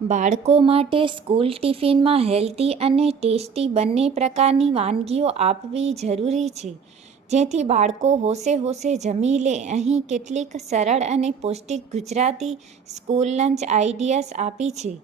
બાળકો માટે school ટિફિનમાં healthy અને ટેસ્ટી બંને પ્રકારની વાનગીઓ આપવી જરૂરી છે, જેથી બાળકો હોશે હોશે જમી લે. અહીં કેટલીક સરળ અને પૌષ્ટિક ગુજરાતી સ્કૂલ લંચ આઈડિયાઝ આપી છે.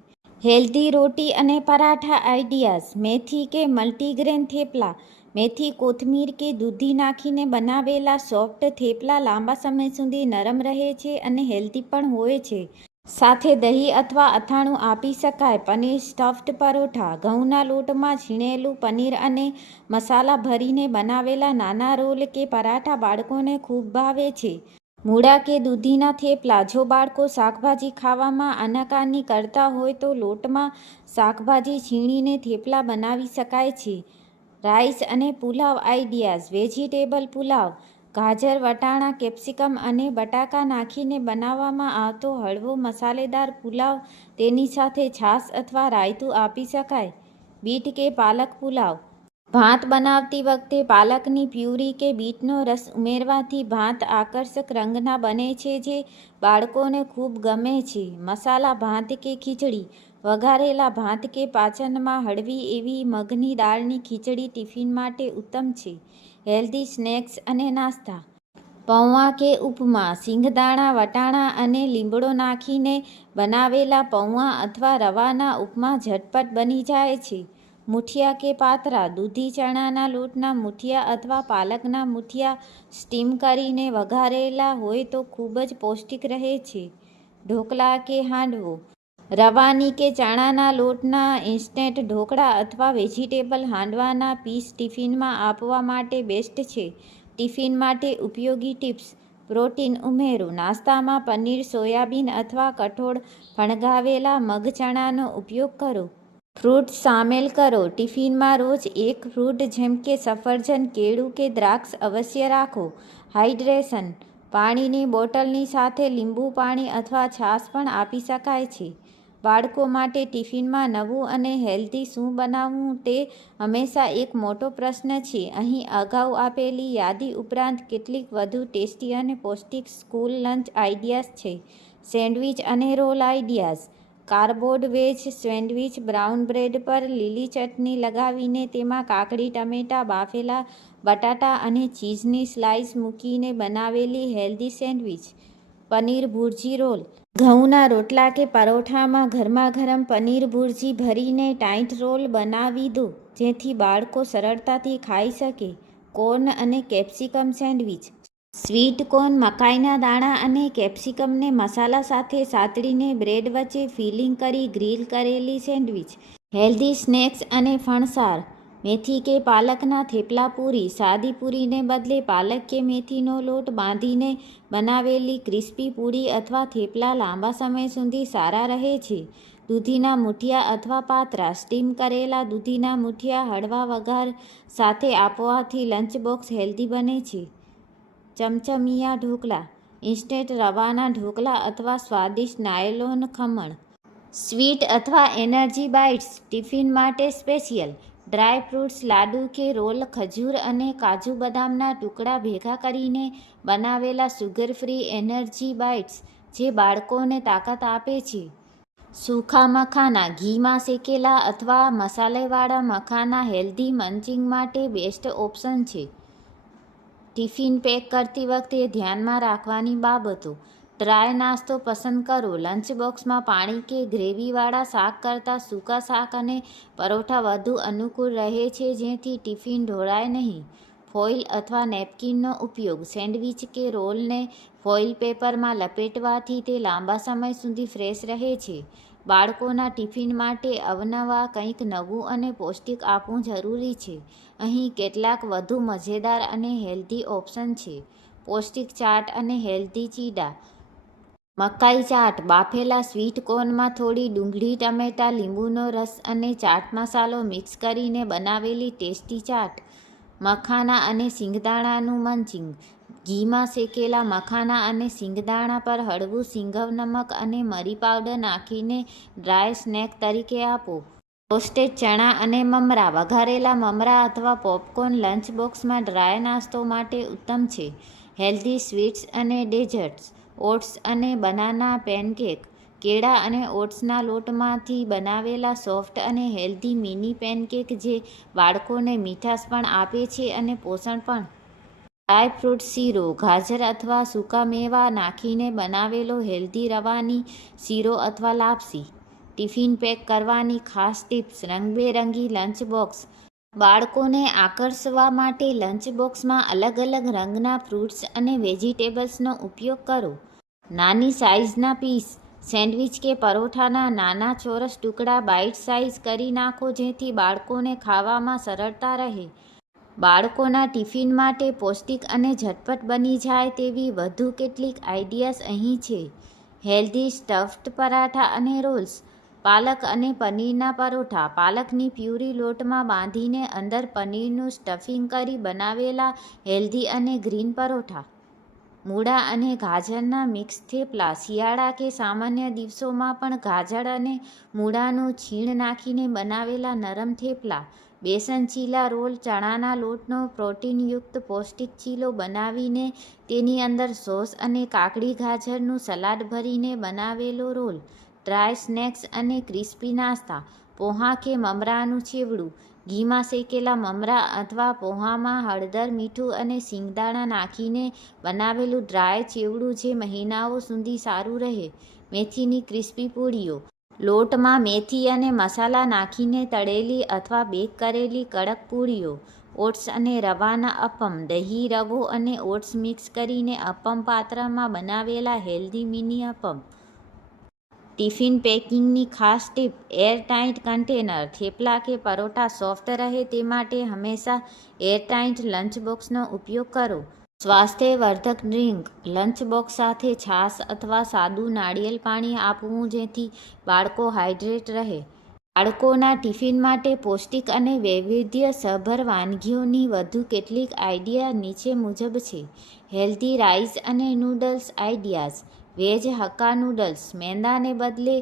હેલ્ધી રોટી અને પરાઠા આઈડિયાઝ. મેથી કે મલ્ટીગ્રેન થેપલા. મેથી, કોથમીર કે દૂધી નાખીને બનાવેલા સોફ્ટ થેપલા લાંબા સમય સુધી નરમ રહે છે અને હેલ્ધી પણ હોય છે. સાથે દહીં અથવા અથાણું આપી શકાય. પનીર સ્ટફ્ડ પરોઠા. ઘઉંના લોટમાં છીણેલું પનીર અને મસાલા ભરીને બનાવેલા નાના રોલ કે પરાઠા બાળકોને ખૂબ ભાવે છે. મૂળા કે દૂધીના થેપલા. જો બાળકો શાકભાજી ખાવામાં આનાકાની કરતા હોય તો લોટમાં શાકભાજી છીણીને થેપલા બનાવી શકાય છે. રાઈસ અને પુલાવ આઈડિયાઝ. વેજીટેબલ પુલાવ. ગાજર, વટાણા, કેપ્સિકમ અને બટાકા નાખીને બનાવવામાં આવતો હળવો મસાલેદાર પુલાવ. તેની સાથે છાશ અથવા રાયતું આપી શકાય. બીટ કે પાલક પુલાવ. ભાત બનાવતી વખતે પાલકની પ્યુરી કે બીટનો રસ ઉમેરવાથી ભાત આકર્ષક રંગના બને છે, જે બાળકોને ખૂબ ગમે છે. મસાલા ભાત કે ખીચડી. વઘારેલા ભાત કે પાચનમાં હળવી એવી મગની દાળની ખીચડી ટિફિન માટે ઉત્તમ છે. હેલ્ધી સ્નેક્સ અને નાસ્તા. પૌવા કે ઉપમા. સિંગદાણા, વટાણા અને લીમડો નાખીને બનાવેલા પૌવા અથવા રવાના ઉપમા ઝટપટ બની જાય છે. મુઠિયા કે પાતરા. દૂધી ચણાના લોટના મુઠિયા અથવા પાલકના મુઠિયા સ્ટીમ કરીને વઘારેલા હોય તો ખૂબ જ પૌષ્ટિક રહે છે. ઢોકળા કે હાંડવો. રવાની કે ચણાના લોટના ઇન્સ્ટન્ટ ઢોકળા અથવા વેજીટેબલ હાંડવાના પીસ ટિફિનમાં આપવા માટે બેસ્ટ છે. ટિફિન માટે ઉપયોગી ટિપ્સ. પ્રોટીન ઉમેરો. નાસ્તામાં પનીર, સોયાબીન અથવા કઠોળ ફણગાવેલા મગ ચણાનો ઉપયોગ કરો. ફ્રૂટ્સ સામેલ કરો. ટિફિનમાં રોજ એક ફ્રૂટ જેમ કે સફરજન, કેળું કે દ્રાક્ષ અવશ્ય રાખો. હાઇડ્રેશન. પાણીની બોટલની સાથે લીંબુ પાણી અથવા છાશ પણ આપી શકાય છે. બાળકો માટે ટિફિનમાં નવું અને હેલ્ધી શું બનાવવું તે હંમેશા એક મોટો પ્રશ્ન છે. અહીં અગાઉ આપેલી યાદી ઉપરાંત કેટલીક વધુ ટેસ્ટી અને પૌષ્ટિક સ્કૂલ લંચ આઈડિયાઝ છે. સેન્ડવિચ અને રોલ આઈડિયાઝ. કાર્બોડ વેજ સેન્ડવિચ. બ્રાઉન બ્રેડ પર લીલી ચટણી લગાવીને તેમાં કાકડી, ટમેટા, બાફેલા બટાટા અને ચીઝની સ્લાઇસ મૂકીને બનાવેલી healthy sandwich. Paneer bhurji roll. ઘઉંના રોટલા કે પરોઠામાં ગરમાગરમ પનીર ભુરજી ભરીને ટાઈટ રોલ બનાવી દો, જેથી બાળકો સરળતાથી ખાઈ શકે. કોર્ન અને કેપ્સિકમ સેન્ડવિચ. સ્વીટ કોર્ન, મકાઈના દાણા અને કેપ્સિકમને મસાલા સાથે સાતડીને બ્રેડ વચ્ચે ફિલિંગ કરી ગ્રીલ કરેલી સેન્ડવિચ. હેલ્ધી સ્નેક્સ અને ફણસાર. મેથી કે પાલકના થેપલા પૂરી. સાદી પૂરીને બદલે પાલક કે મેથીનો લોટ બાંધીને બનાવેલી ક્રિસ્પી પૂરી અથવા થેપલા લાંબા સમય સુધી સારા રહે છે. દૂધીના મુઠિયા અથવા પાતરા. સ્ટીમ કરેલા દૂધીના મુઠિયા હળવા વઘાર સાથે આપવાથી લંચ બોક્સ હેલ્ધી બને છે. ચમચમિયા ઢોકળા. ઇન્સ્ટન્ટ રવાના ઢોકળા અથવા સ્વાદિષ્ટ નાયલોન ખમણ. સ્વીટ અથવા એનર્જી બાઇટ્સ. ટિફિન માટે સ્પેશિયલ. ડ્રાય ફ્રૂટ્સ લાડુ કે રોલ. ખજૂર અને કાજુ બદામના ટુકડા ભેગા કરીને બનાવેલા સુગર ફ્રી એનર્જી બાઇટ્સ, જે બાળકોને તાકાત આપે છે. સૂખા મખાના. ઘીમાં શેકેલા અથવા મસાલેવાળા મખાના હેલ્ધી મંચિંગ માટે બેસ્ટ ઓપ્શન છે. ટિફિન પેક કરતી વખતે ધ્યાનમાં રાખવાની બાબતો. ડ્રાય નાસ્તો પસંદ કરો. લંચ બોક્સમાં પાણી કે ગ્રેવીવાળા શાક કરતાં સૂકા શાક અને પરોઠા વધુ અનુકૂળ રહે છે, જેથી ટિફિન ઢોળાય નહીં. ફોઇલ અથવા નેપકિનનો ઉપયોગ. સેન્ડવિચ કે રોલને ફોઇલ પેપરમાં લપેટવાથી તે લાંબા સમય સુધી ફ્રેશ રહે છે. બાળકોના ટિફિન માટે અવનવા કંઈક નવું અને પૌષ્ટિક આપવું જરૂરી છે. અહીં કેટલાક વધુ મજેદાર અને હેલ્ધી ઓપ્શન છે. પૌષ્ટિક ચાટ અને હેલ્ધી ચીડા. મકાઈ ચાટ. બાફેલા સ્વીટ કોર્નમાં થોડી ડુંગળી, ટમેટા, લીંબુનો રસ અને ચાટ મસાલો મિક્સ કરીને બનાવેલી ટેસ્ટી ચાટ. મખાના અને સિંગદાણાનું મંચિંગ. ઘીમાં શેકેલા મખાના અને સિંગદાણા પર હળવું સિંઘવ નમક અને મરી પાવડર નાખીને ડ્રાય સ્નેક તરીકે આપો. રોસ્ટેડ ચણા અને મમરા. વઘારેલા મમરા અથવા પોપકોર્ન લંચ બોક્સમાં ડ્રાય નાસ્તો માટે ઉત્તમ છે. હેલ્ધી સ્વીટ્સ અને ડેઝર્ટ્સ. ઓટ્સ અને બનાના પેનકેક. કેળા અને ઓટ્સના લોટમાંથી બનાવેલા સોફ્ટ અને હેલ્ધી મિની પેનકેક જે બાળકોને મીઠાશ પણ આપે છે અને પોષણ પણ. ડ્રાય ફ્રૂટ શીરો, ગાજર અથવા સૂકા મેવા નાખીને બનાવેલો હેલ્ધી રવાની શીરો અથવા લાપસી. ટિફિન પેક કરવાની ખાસ ટિપ્સ. રંગબેરંગી લંચ બોક્સ. બાળકોને આકર્ષવા માટે લંચ બોક્સમાં અલગ અલગ રંગના ફ્રૂટ્સ અને વેજીટેબલ્સનો ઉપયોગ કરો. નાની સાઇઝના પીસ. સેન્ડવિચ કે પરોઠાના નાના ચોરસ ટુકડા બાઇટ સાઇઝ કરી નાખો જેથી બાળકોને ખાવામાં સરળતા રહે. બાળકોના ટિફિન માટે પૌષ્ટિક અને ઝટપટ બની જાય તેવી વધુ કેટલીક આઈડિયાઝ અહીં છે. હેલ્ધી સ્ટફ્ડ પરાઠા અને રોલ્સ. પાલક અને પનીરના પરોઠા. પાલકની પ્યુરી લોટમાં બાંધીને અંદર પનીરનું સ્ટફિંગ કરી બનાવેલા હેલ્ધી અને ગ્રીન પરોઠા. મૂળા અને ગાજરના મિક્સ થેપલા. શિયાળા કે સામાન્ય દિવસોમાં પણ ગાજર અને મૂળાનું છીણ નાખીને બનાવેલા નરમ થેપલા. બેસન ચીલા રોલ. ચણાના લોટનો પ્રોટીનયુક્ત પૌષ્ટિક ચીલો બનાવીને તેની અંદર સોસ અને કાકડી ગાજરનું સલાડ ભરીને બનાવેલો રોલ. ડ્રાય સ્નેક્સ અને ક્રિસ્પી નાસ્તા. પોહા કે મમરાનું ચેવડું. ઘીમાં શેકેલા મમરા અથવા પોહામાં હળદર, મીઠું અને સિંગદાણા નાખીને બનાવેલું ડ્રાય ચેવડું જે મહિનાઓ સુધી સારું રહે. મેથીની ક્રિસ્પી પૂરીઓ. લોટમાં મેથી અને મસાલા નાખીને તળેલી અથવા બેક કરેલી કડક પૂરીઓ. ઓટ્સ અને રવાના અપમ. દહીં, રવો અને ઓટ્સ મિક્સ કરીને અપમ પાત્રમાં બનાવેલા હેલ્ધી મિની અપમ. ટિફિન પેકિંગની ખાસ ટીપ. Airtight container. થેપલા કે પરોઠા સોફ્ટ રહે તે માટે હંમેશા એરટાઇટ લંચ બોક્સનો ઉપયોગ કરો. સ્વાસ્થ્યવર્ધક ડ્રિંક. લંચ બોક્સ સાથે છાશ અથવા સાદું નાળિયેર પાણી આપવું જેથી બાળકો હાઇડ્રેટ રહે. બાળકોના ટિફિન માટે પૌષ્ટિક અને વૈવિધ્યસભર વાનગીઓની વધુ કેટલીક આઈડિયા નીચે મુજબ છે. હેલ્ધી રાઈસ અને noodles ideas. Veg hakka noodles. મેંદાને બદલે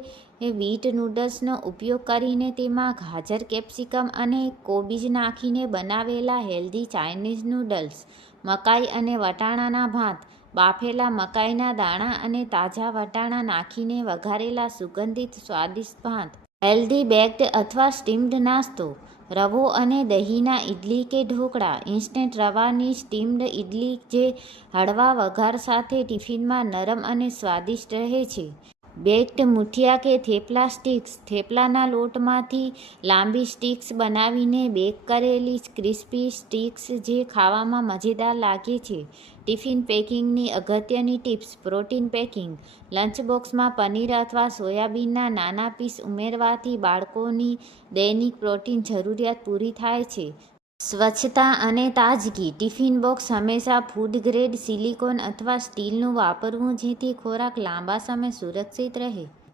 વ્હીટ નૂડલ્સનો ઉપયોગ કરીને તેમાં ગાજર, કેપ્સિકમ અને કોબીજ નાખીને બનાવેલા હેલ્ધી ચાઇનીઝ નૂડલ્સ. મકાઈ અને વટાણાના ભાત. બાફેલા મકાઈના દાણા અને તાજા વટાણા નાખીને વઘારેલા સુગંધિત સ્વાદિષ્ટ ભાત. હેલ્ધી બેક્ડ અથવા સ્ટીમ્ડ નાસ્તો. રવો અને દહીંના ઇડલી કે ઢોકળા. ઇન્સ્ટન્ટ રવાની સ્ટીમ્ડ ઇડલી જે હળવા વઘાર સાથે ટિફિનમાં નરમ અને સ્વાદિષ્ટ રહે છે. બેક્ડ મુઠિયા કે થેપલા સ્ટિક્સ. થેપલાના લોટમાંથી લાંબી સ્ટિક્સ બનાવીને બેક કરેલી ક્રિસ્પી સ્ટિક્સ જે ખાવામાં મજેદાર લાગે છે. ટિફિન પેકિંગની અગત્યની ટિપ્સ. Protein packing. લંચ બોક્સમાં પનીર અથવા સોયાબીનના નાના પીસ ઉમેરવાથી બાળકોની દૈનિક પ્રોટીન જરૂરિયાત પૂરી થાય છે. સ્વચ્છતા અને તાજગી. ટિફિન બોક્સ હંમેશા ફૂડ ગ્રેડ સિલિકોન અથવા સ્ટીલનું વાપરવું જેથી ખોરાક લાંબા સમય સુરક્ષિત રહે.